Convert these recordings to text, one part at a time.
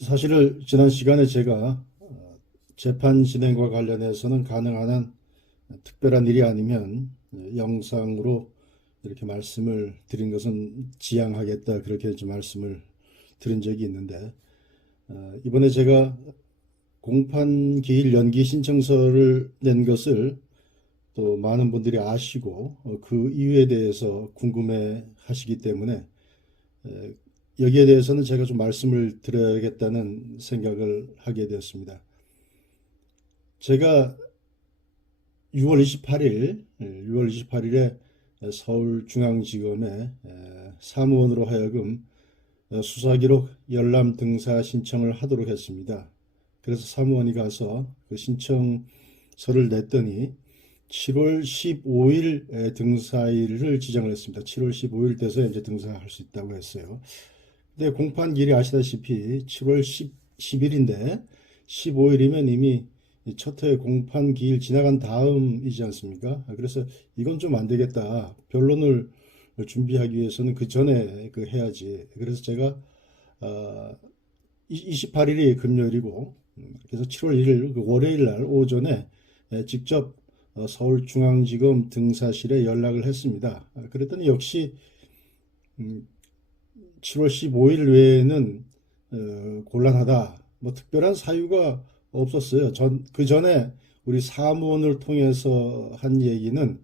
사실은 지난 시간에 제가 재판 진행과 관련해서는 가능한 한 특별한 일이 아니면 영상으로 이렇게 말씀을 드린 것은 지양하겠다, 그렇게 좀 말씀을 드린 적이 있는데, 이번에 제가 공판 기일 연기 신청서를 낸 것을 또 많은 분들이 아시고 그 이유에 대해서 궁금해 하시기 때문에 여기에 대해서는 제가 좀 말씀을 드려야겠다는 생각을 하게 되었습니다. 제가 6월 28일에 서울중앙지검에 사무원으로 하여금 수사기록 열람 등사 신청을 하도록 했습니다. 그래서 사무원이 가서 그 신청서를 냈더니 7월 15일 등사일을 지정을 했습니다. 7월 15일 돼서 이제 등사할 수 있다고 했어요. 근데 공판기일이 아시다시피 7월 10일인데 15일이면 이미 첫 회 공판기일 지나간 다음이지 않습니까? 그래서 이건 좀 안 되겠다. 변론을 준비하기 위해서는 그 전에 해야지. 그래서 제가 28일이 금요일이고, 그래서 7월 1일 월요일 날 오전에 직접 서울중앙지검 등사실에 연락을 했습니다. 그랬더니 역시 7월 15일 외에는 곤란하다. 뭐 특별한 사유가 없었어요. 그 전에 우리 사무원을 통해서 한 얘기는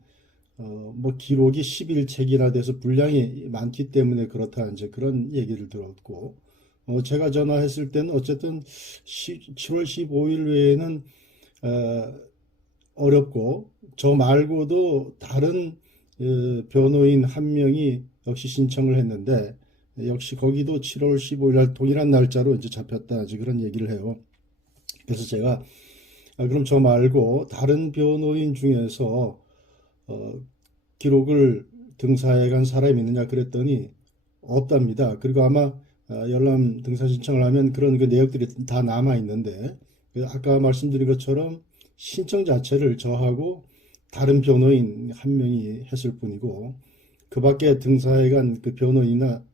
뭐 기록이 11책이나 돼서 분량이 많기 때문에 그렇다, 이제 그런 얘기를 들었고, 제가 전화했을 때는 어쨌든 7월 15일 외에는 어렵고, 저 말고도 다른 변호인 한 명이 역시 신청을 했는데, 역시 거기도 7월 15일 날 동일한 날짜로 이제 잡혔다, 이제 그런 얘기를 해요. 그래서 제가 그럼 저 말고 다른 변호인 중에서 기록을 등사해 간 사람이 있느냐 그랬더니 없답니다. 그리고 아마 열람 등사 신청을 하면 그런 그 내역들이 다 남아 있는데, 아까 말씀드린 것처럼 신청 자체를 저하고 다른 변호인 한 명이 했을 뿐이고, 그 밖에 등사해 간 그 변호인이나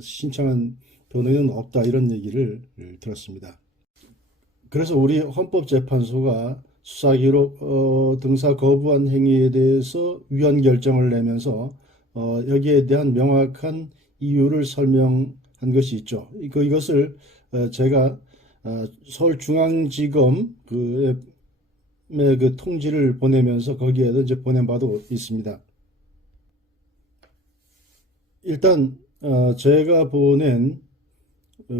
신청한 변호인은 없다, 이런 얘기를 들었습니다. 그래서 우리 헌법재판소가 수사기록 등사 거부한 행위에 대해서 위헌 결정을 내면서 여기에 대한 명확한 이유를 설명한 것이 있죠. 이것을 제가 서울중앙지검 그 통지를 보내면서 거기에도 이제 보낸 바도 있습니다. 일단 제가 보낸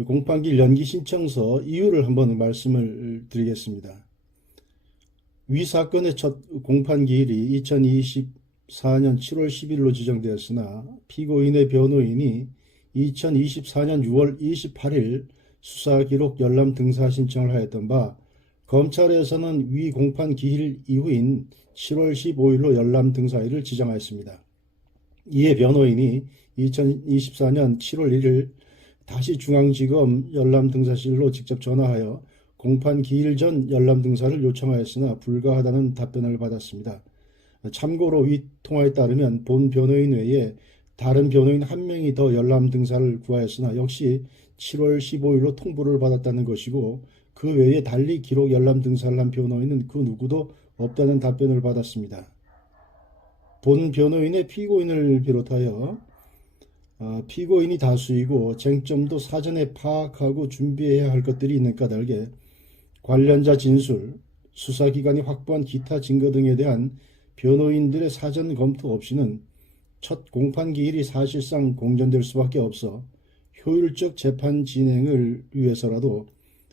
공판기일 연기 신청서 이유를 한번 말씀을 드리겠습니다. 위 사건의 첫 공판기일이 2024년 7월 10일로 지정되었으나 피고인의 변호인이 2024년 6월 28일 수사기록 열람 등사 신청을 하였던 바, 검찰에서는 위 공판기일 이후인 7월 15일로 열람 등사일을 지정하였습니다. 이에 변호인이 2024년 7월 1일 다시 중앙지검 열람 등사실로 직접 전화하여 공판 기일 전 열람 등사를 요청하였으나 불가하다는 답변을 받았습니다. 참고로 위 통화에 따르면 본 변호인 외에 다른 변호인 한 명이 더 열람 등사를 구하였으나 역시 7월 15일로 통보를 받았다는 것이고, 그 외에 달리 기록 열람 등사를 한 변호인은 그 누구도 없다는 답변을 받았습니다. 본 변호인의 피고인을 비롯하여 피고인이 다수이고 쟁점도 사전에 파악하고 준비해야 할 것들이 있는 까닭에 관련자 진술, 수사기관이 확보한 기타 증거 등에 대한 변호인들의 사전 검토 없이는 첫 공판기일이 사실상 공전될 수밖에 없어 효율적 재판 진행을 위해서라도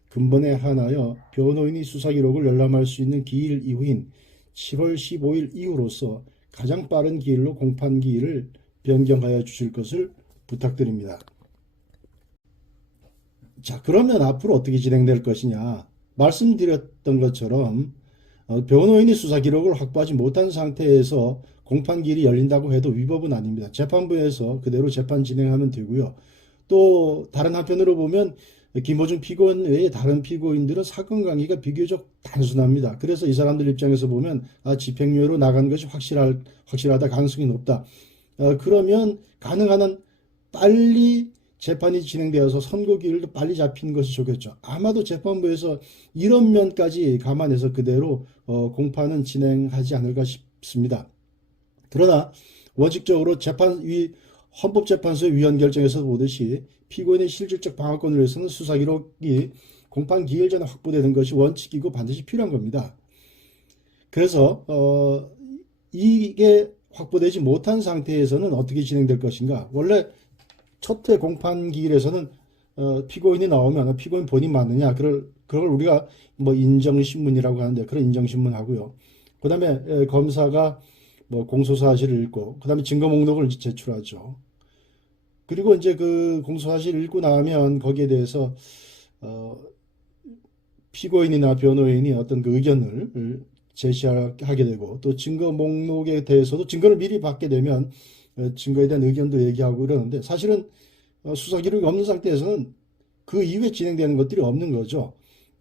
근본에 한하여 변호인이 수사기록을 열람할 수 있는 기일 이후인 7월 15일 이후로서 가장 빠른 기일로 공판기일을 변경하여 주실 것을 부탁드립니다. 자, 그러면 앞으로 어떻게 진행될 것이냐. 말씀드렸던 것처럼 변호인이 수사 기록을 확보하지 못한 상태에서 공판기일이 열린다고 해도 위법은 아닙니다. 재판부에서 그대로 재판 진행하면 되고요. 또 다른 한편으로 보면 김호중 피고인 외에 다른 피고인들은 사건 관계가 비교적 단순합니다. 그래서 이 사람들 입장에서 보면 집행유예로 나가는 것이 확실하다, 가능성이 높다. 그러면 가능한 한 빨리 재판이 진행되어서 선고기일도 빨리 잡히는 것이 좋겠죠. 아마도 재판부에서 이런 면까지 감안해서 그대로 공판은 진행하지 않을까 싶습니다. 그러나 원칙적으로 헌법재판소의 위헌 결정에서 보듯이 피고인의 실질적 방어권을 위해서는 수사 기록이 공판 기일 전에 확보되는 것이 원칙이고 반드시 필요한 겁니다. 그래서 이게 확보되지 못한 상태에서는 어떻게 진행될 것인가? 원래 첫 회 공판 기일에서는 피고인이 나오면 피고인 본인 맞느냐? 그걸 우리가 뭐 인정신문이라고 하는데 그런 인정신문 하고요. 그 다음에 검사가 뭐 공소사실을 읽고 그 다음에 증거 목록을 제출하죠. 그리고 이제 그 공소사실을 읽고 나면 거기에 대해서 피고인이나 변호인이 어떤 그 의견을 제시하게 되고 또 증거 목록에 대해서도 증거를 미리 받게 되면 증거에 대한 의견도 얘기하고 그러는데 사실은 수사 기록이 없는 상태에서는 그 이후에 진행되는 것들이 없는 거죠.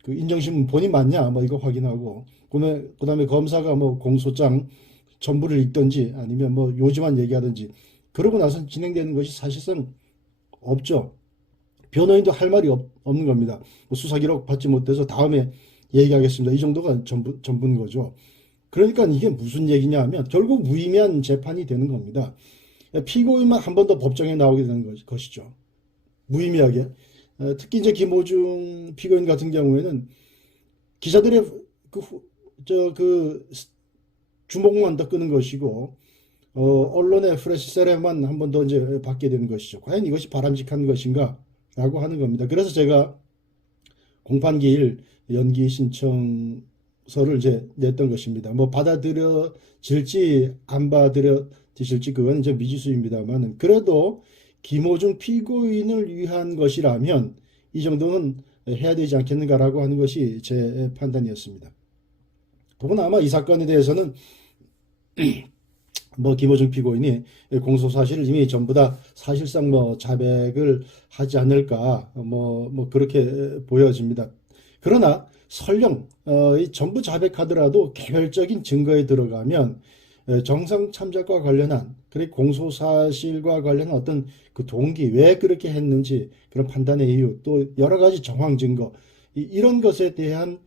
그 인정신문 본인 맞냐 뭐 이거 확인하고 그다음에 검사가 뭐 공소장 전부를 읽든지 아니면 뭐 요지만 얘기하든지 그러고 나서 진행되는 것이 사실상 없죠. 변호인도 할 말이 없는 겁니다. 뭐 수사 기록 받지 못해서 다음에 얘기하겠습니다. 이 정도가 전부인 거죠. 그러니까 이게 무슨 얘기냐 하면 결국 무의미한 재판이 되는 겁니다. 피고인만 한 번 더 법정에 나오게 되는 것이죠. 무의미하게. 특히 이제 김호중 피고인 같은 경우에는 기자들의 그 주목만 더 끄는 것이고 언론의 프레시 세례만 한 번 더 이제 받게 되는 것이죠. 과연 이것이 바람직한 것인가? 라고 하는 겁니다. 그래서 제가 공판기일 연기 신청서를 이제 냈던 것입니다. 뭐 받아들여질지 안 받아들여질지 그건 이제 미지수입니다만 그래도 김호중 피고인을 위한 것이라면 이 정도는 해야 되지 않겠는가라고 하는 것이 제 판단이었습니다. 혹은 아마 이 사건에 대해서는 뭐 김호중 피고인이 공소 사실을 이미 전부 다 사실상 뭐 자백을 하지 않을까 뭐 그렇게 보여집니다. 그러나 설령 이 전부 자백하더라도 개별적인 증거에 들어가면 정상 참작과 관련한 그리고 공소 사실과 관련한 어떤 그 동기 왜 그렇게 했는지 그런 판단의 이유 또 여러 가지 정황 증거 이런 것에 대한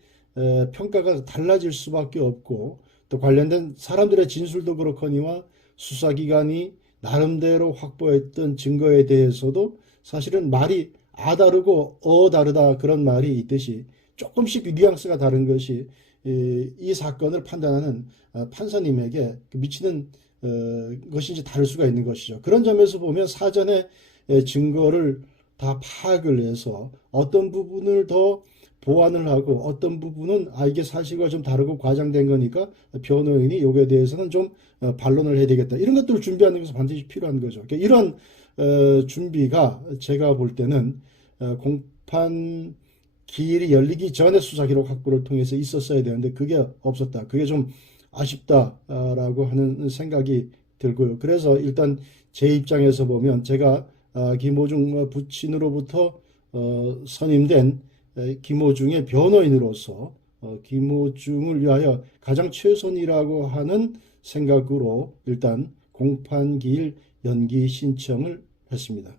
평가가 달라질 수밖에 없고 또 관련된 사람들의 진술도 그렇거니와 수사기관이 나름대로 확보했던 증거에 대해서도 사실은 말이 다르고 다르다 그런 말이 있듯이 조금씩 뉘앙스가 다른 것이 이 사건을 판단하는 판사님에게 미치는 것인지 다를 수가 있는 것이죠. 그런 점에서 보면 사전에 증거를 다 파악을 해서 어떤 부분을 더 보완을 하고 어떤 부분은 이게 사실과 좀 다르고 과장된 거니까 변호인이 여기에 대해서는 좀 반론을 해야 되겠다. 이런 것들을 준비하는 것이 반드시 필요한 거죠. 그러니까 이런 준비가 제가 볼 때는 공판 기일이 열리기 전에 수사 기록 확보를 통해서 있었어야 되는데 그게 없었다. 그게 좀 아쉽다라고 하는 생각이 들고요. 그래서 일단 제 입장에서 보면 제가 김호중 부친으로부터 선임된 김호중의 변호인으로서 김호중을 위하여 가장 최선이라고 하는 생각으로 일단 공판기일 연기 신청을 했습니다.